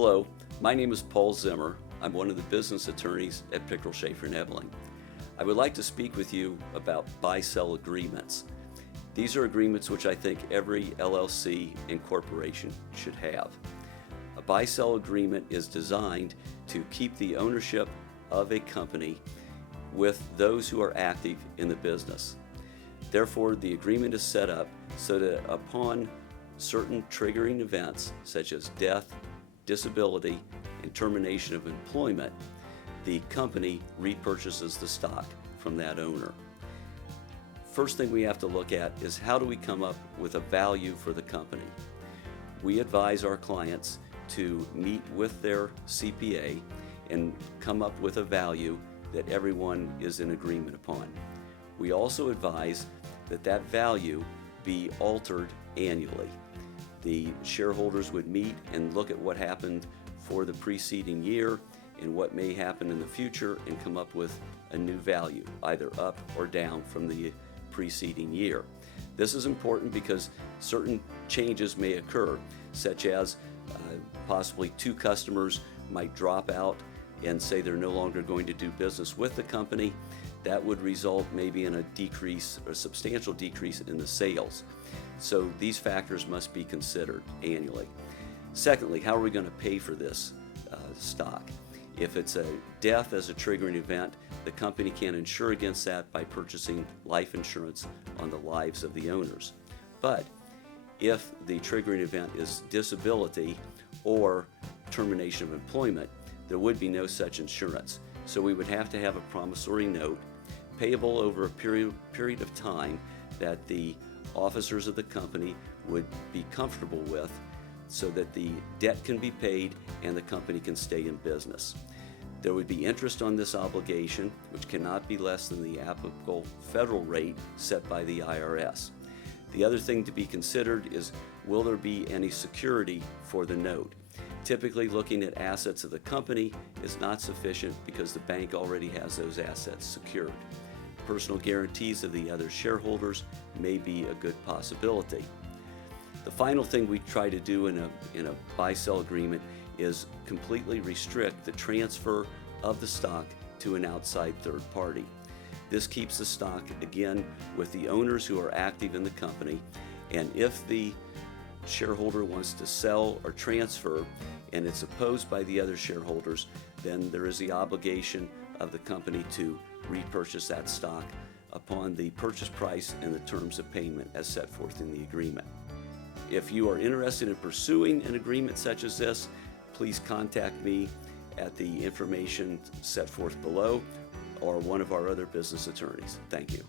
Hello, my name is Paul Zimmer. I'm one of the business attorneys at Pickrel, Schaeffer, and Ebeling. I would like to speak with you about buy-sell agreements. These are agreements which I think every LLC and corporation should have. A buy-sell agreement is designed to keep the ownership of a company with those who are active in the business. Therefore, the agreement is set up so that upon certain triggering events such as death, disability, and termination of employment, the company repurchases the stock from that owner. First thing we have to look at is how do we come up with a value for the company. We advise our clients to meet with their CPA and come up with a value that everyone is in agreement upon. We also advise that that value be altered annually. The shareholders would meet and look at what happened for the preceding year and what may happen in the future and come up with a new value, either up or down from the preceding year. This is important because certain changes may occur, such as possibly two customers might drop out and say they're no longer going to do business with the company. That would result maybe in a decrease, a substantial decrease in the sales. So these factors must be considered annually. Secondly, how are we going to pay for this stock? If it's a death as a triggering event, the company can insure against that by purchasing life insurance on the lives of the owners. But if the triggering event is disability or termination of employment, there would be no such insurance. So we would have to have a promissory note payable over a period of time that the officers of the company would be comfortable with, so that the debt can be paid and the company can stay in business. There would be interest on this obligation, which cannot be less than the applicable federal rate set by the IRS. The other thing to be considered is, will there be any security for the note? Typically, looking at assets of the company is not sufficient because the bank already has those assets secured. Personal guarantees of the other shareholders may be a good possibility. The final thing we try to do in a buy-sell agreement is completely restrict the transfer of the stock to an outside third party. This keeps the stock, again, with the owners who are active in the company, and if the shareholder wants to sell or transfer and it's opposed by the other shareholders, then there is the obligation of the company to repurchase that stock upon the purchase price and the terms of payment as set forth in the agreement. If you are interested in pursuing an agreement such as this, please contact me at the information set forth below or one of our other business attorneys. Thank you.